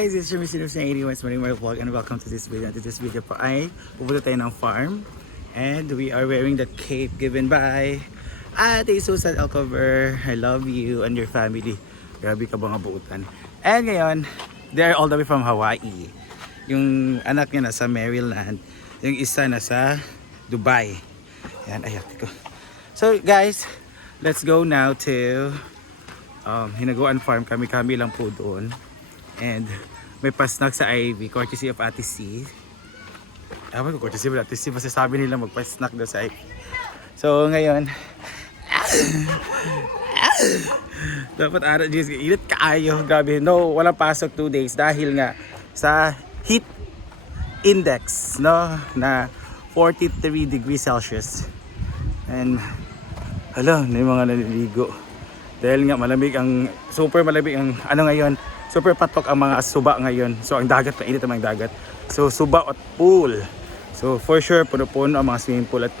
guys, it's your Mr. 81 Morning Vlog and welcome to this video. To this video po ay pupunta tayo ng farm and we are wearing the cape given by Ate Susan Alcover. I love you and your family. Grabe ka mga buutan. And ngayon, they're all the way from Hawaii. Yung anak niya nasa Maryland, yung isa nasa Dubai. Yan, ayati ko. So guys, let's go now to Hinaguan Farm. Kami lang po doon. And may pasnak sa Ivy, courtesy of Ate C. Ewan ko, courtesy of Ate C. Masasabi nila magpasnak daw sa Ivy. So ngayon, dapat araw, Diyos, init kaayo. Grabe, no, walang pasok 2 days dahil nga sa heat index, no, na 43 degrees Celsius. And hala, may mga naliligo. Dahil nga malamig ang, super malamig ang, ano ngayon, super patok ang mga suba ngayon. So ang dagat, mainit ang mga dagat. So suba at pool. So for sure, puno-puno ang mga swimming pool at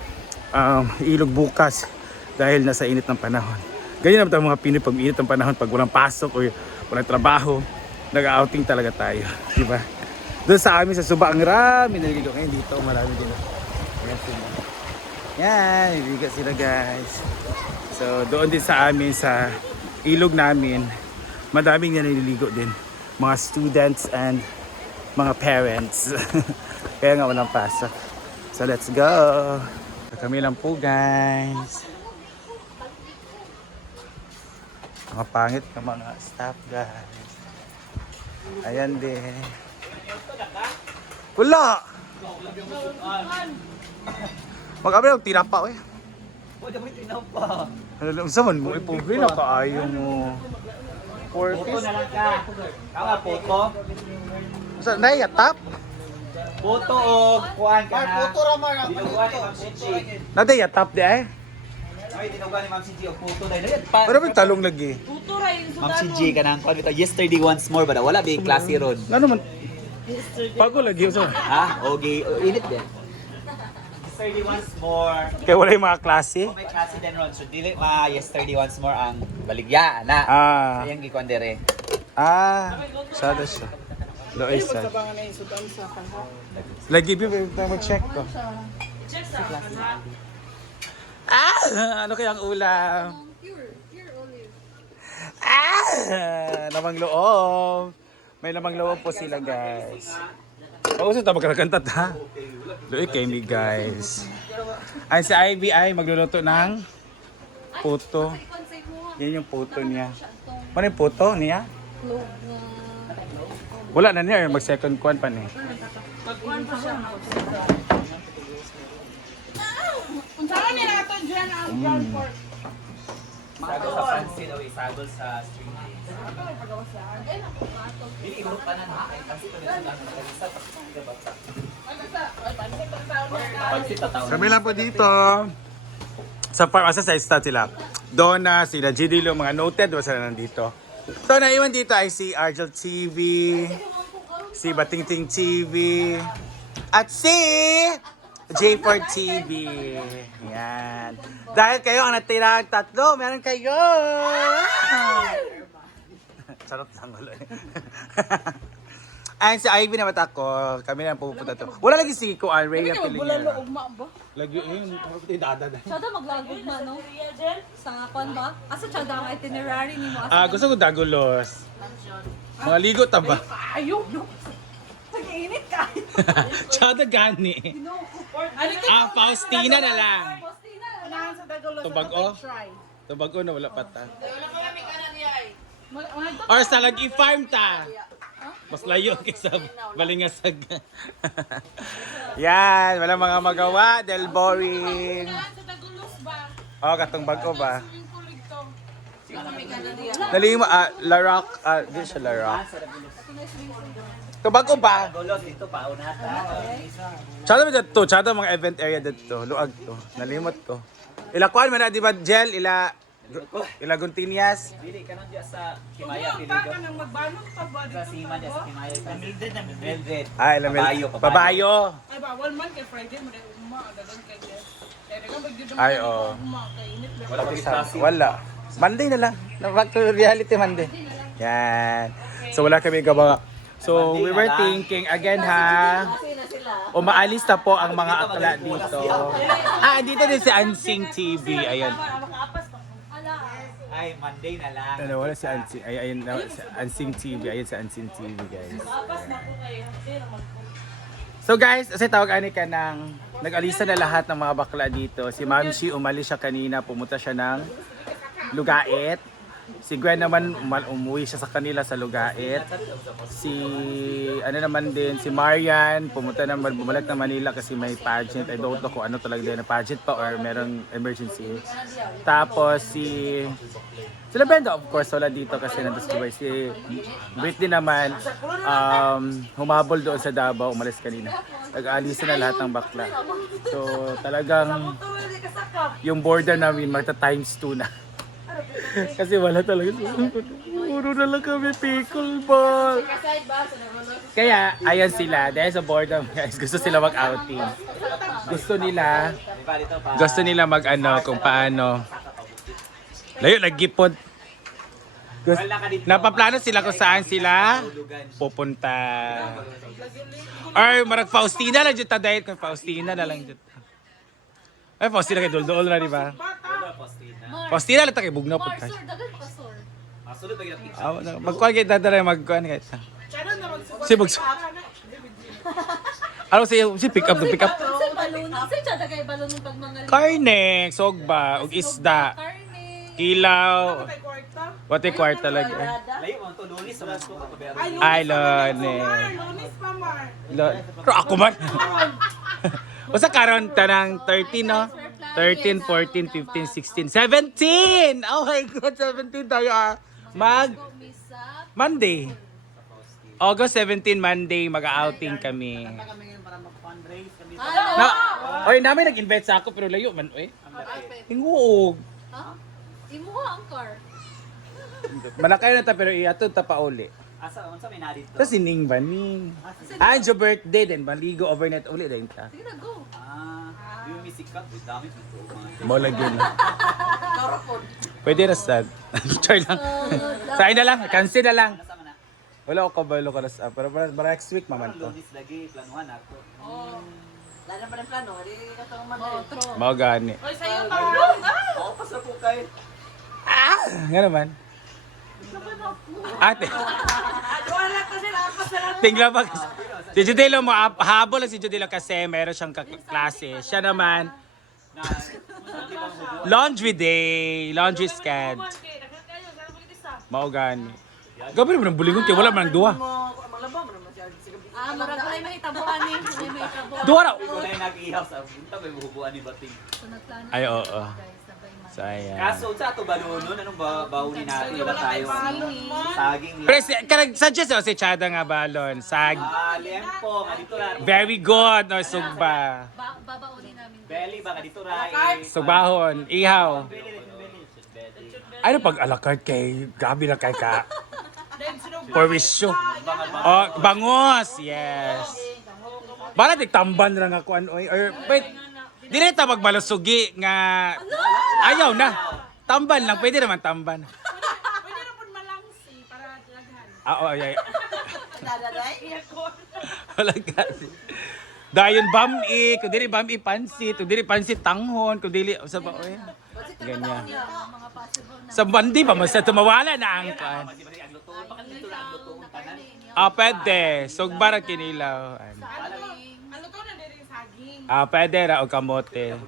ilog bukas dahil nasa init ng panahon. Ganyan naman tayo mga Pinoy pag init ng panahon, pag walang pasok o walang trabaho, nag-outing talaga tayo. Diba? Doon sa amin sa suba, ang rami naliligo. Ngayon dito, marami din. Yan, naliligo sila guys. So doon din sa amin, sa ilog namin, madaming na naliligo din. Mga students and mga parents. Kaya nga walang pasok. So let's go! Kami lang po guys. Mga pangit na mga staff guys. Ayan din. Wala! Mag-abi lang tinapa eh. Oh, dapat tinapa. Ano lang sa man mo ipobre na kaayo mo. Photo na lang ka. Kaya photo. Sa nayatap? Photo o kuhaan ka na. Photo ramar ang dinugan ni Ma'am Siji. Nadayatap di ay? Ay, dinugan ni Ma'am Siji o photo dahil. Pero may talong lagi. Ma'am Siji ka nang kuhaan bitaw. Yesterday once more ba? Wala ba klase ron? Ano man? Pago lagi sa. Ha? Okay. Init din. Yesterday once more. Kaya wala yung mga klase? May klase din ron. So dili yesterday once more ang baligya na. Ah. Sayang gikuan dire. Sada siya. Doon isa. Lagi bi mag-check ko. Ano kaya ang ulam? Pure olive. Lamang loob. May lamang loob po sila guys. Pauso ta magkakantat ha. Look kay me guys. Ay si Ivy ay magluluto ng puto. Yan yung puto niya. Ano yung puto niya? Wala na niya, mag second kwan pa ni. Unsaon nila ato diyan ang ground pork? Sagol sa pansit o isagol sa string beans. Dili mo pa na na kay pansit ulit sa nagisa pansit tataw. Kami lang po dito. Sa farm, asa sa stat sila. Donna, sila Gidilo, mga noted, wala sila nandito. So, naiwan dito ay si Argel TV, si Batingting TV, at si J4 TV. Yan. Dahil kayo ang natirang tatlo, meron kayo! Charot lang ulo eh. Ayun si Ivy naman ako, kami na pupunta to. Wala lagi si Ko Ray na Bulalo ugma ba? Lagi yun, dada. Tsada maglagod ma no? Sa kon ba? Asa tsada ang itinerary nimo? Gusto ko dagulos. Mga ligo ta ba? Ayo. Nag-init ka. Tsada gani. Faustina na lang. Postina, unahan sa Dagulos. Tubago? Try. Tubago na wala pa ta. Wala pa kami kanan niya ay. Or sa lagi-farm ta. Mas layo kaysa balingasag. Yan, wala mga magawa dahil boring. Unahan sa Dagulos ba? Katong bago ba? Swimming pool ito. Nalima, Laroc, di siya Laroc. Tubago ba? Gulod dito pa una ta. Tsada ba dito? Tsada mga event area dito. Luag to. Nalimot ko. Ilakuan man na, di ba, Jel? Ila Guntinyas. Dili ka nang diya sa Kimaya Ka Pilido. nang magbalot pa ba Sa dito? Sima diya sa Kimaya. Mildred na Mildred. Ilang Pabayo, Pabayo. Ay bawal man kay Friday mo dahil dagan kay Jess. Kaya dagan magdudum Ay, oo. kay init ba? Wala pa klase. Wala. Monday na lang. Back to reality Monday. Yan. So wala kami gawa So we were thinking again ha. Umaalis na po ang mga akla dito. Dito din si Ansing TV. Ayan. Ay, Monday na lang. Ano, wala si Ansing. Ayan, si Ansing TV. Ayan si Ansing TV, guys. So guys, kasi tawag ani ka ng nag-alisa na lahat ng mga bakla dito. Si Mamshi umalis siya kanina, pumunta siya ng Lugait. Si Gwen naman umuwi siya sa kanila sa Lugait. Si ano naman din, si Marian pumunta naman bumalik na Manila kasi may pageant. I don't know kung ano talaga din na pageant pa or merong emergency. Tapos si Brenda of course wala dito kasi nandun sa Dubai. Si Britney naman humabol doon sa Davao, umalis kanina. Nag-aalisan na lahat ng bakla. So talagang yung border namin magta times 2 na. Kasi wala talaga. Puro na lang kami pickleball. Kaya, ayan sila. Dahil sa boredom, guys, gusto sila mag-outing. Gusto nila mag-ano, kung paano. Layo, nag-gipod. Napaplano sila kung saan sila pupunta. Or, marag Faustina lang dyan tadayit. Kung Faustina na lang dyan. Ay, Faustina kay Dol-Dol na, di ba? Faustina lang tayo, bugnaw po tayo. Sunod ba kita? Magkuhan kayo dadala, magkuhan kayo. Si Bugs. Ano si pick up, pick up? Sa balon. Sa tsada kay balon ng pagmangal. Karne, sogba, ug isda, Karne. kilaw. What a kwarta talaga. Layo mo to lunis sa mas ko kapabero. Ay, lone. Pero ako man. Basta karon tanang 13, no? 13, 14, 15, 16, 17! Oh my God, 17 tayo Monday. August 17, Monday, mag-outing kami. Oy, namin nag-invite sa ako pero layo man, oy. Hinguog. Imo ang car. Malakay na ta pero iatod ta pa uli. Asa unsa may nadito? Tapos sining ba ning? Your birthday din, maligo overnight uli din ta. Sige na, go. Di mo misikat, dami dito. Mo lagi na. Pwede na sad. Try lang. Say na lang, cancel na lang. Sama na. Wala ko kabalo ka sa pero para next week maman to. Lunis lagi planuhan ako. Lalo pa rin plano, di ka itong True. Mao gani. Oy, sa'yo ba? Oo, pasra po kay. Nga naman. Ate. Wala ka sila, apa sila. Tingla pa. Si Judelo mo habol si Judelo kasi meron siyang klase. Siya naman laundry day, laundry scad. Mao gani. Gabi naman ang bulingon kay wala man ang duha. Maglaba mo naman siya. Marag ko may hitabuan ni. May hitabuan. Duha ra. Kulay nag-ihaw sa bunta may buhubuan ni bating. So nagplano. Ay oo. So ayan. Kaso sa ato balunon anong baunin natin wala tayo. Saging Pero karag suggest si Chada nga balon. Sag. lempo nga dito ra. Very good no sugba. Babaunin namin. Belly ba nga dito ra. Sugbahon, ihaw. Ano pag alakart kay gabi na kay ka? For wisyo. Oh, bangos. Yes. Bala tigtamban lang ako anoy or wait. Dili ta magbalusugi nga ayaw na. Tamban lang, pwede naman tamban. Pwede na po malangsi para laghan. Oo, ay. Dadaday? Wala kasi. Dayon bami, kung dili bami pansit, kung dili pansit tanghon, kung dili sa ba oy. Ganyan. Mga possible na. Sa bandi ba mas tumawala na ang kan. Pwede. Sugbar kinilaw. Ano to na din saging? Pwede ra og kamote.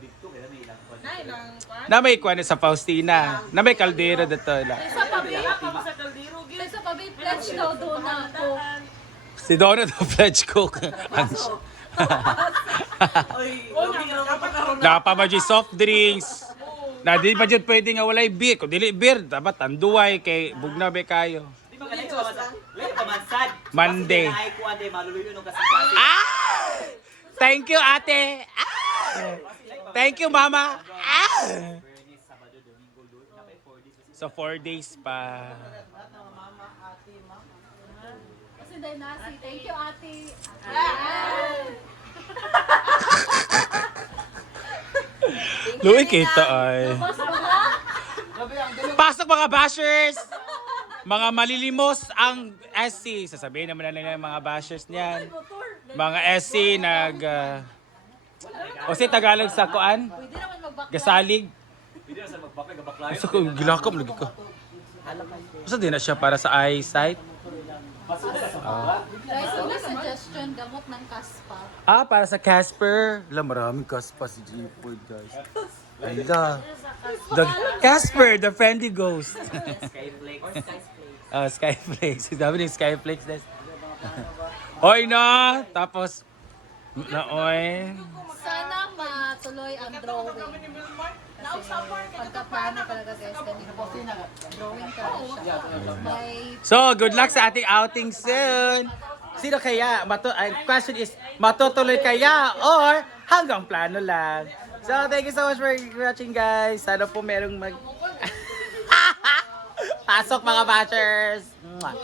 Nay lang. Na may kwan sa Faustina. Na may kaldero dito la. Sa pabi. Sa kaldero. Sa pabi, pledge daw doon na ako. Si Donna the pledge cook. Oy, okay ka naman pagkaroon na. Napamaji soft drinks. Na di pa dyan pwede nga walay beer. Kung dili beer, dapat tanduay kay bugna be kayo. Di ba ganito pa mansad. Monday. Ay kuan de maluluyo no kasi. Thank you, ate. Thank you, mama. So 4 days pa. Kasi dahil nasi. Thank you, ate. Luwi kita ay. Pasok mga bashers! Mga malilimos ang SC, sasabihin naman na nila yung mga bashers niyan. Mga SC o si Tagalog sa kuan? Pwede naman magbakla. Gasalig. Pwede na sa magbakay, gabaklayo. Gusto ko, gilakam lagi ko. Gusto din na siya para sa eyesight. Guys, may suggestion, gamot ng kaspa. Para sa Casper. Alam, maraming Casper si G-Food, guys. Ayla. The Casper, the friendly ghost. Skyflakes. Sabi niya, Skyflakes. Oy na! Tapos, oy. Sana matuloy ang drawing. Kasi pagka-plano talaga guys, ganito. Drawing ka siya. May So, good luck sa ating outing soon. Sino kaya? Question is, matutuloy kaya or hanggang plano lang? So, thank you so much for watching, guys. Sana po merong pasok mga batchers. Mwah.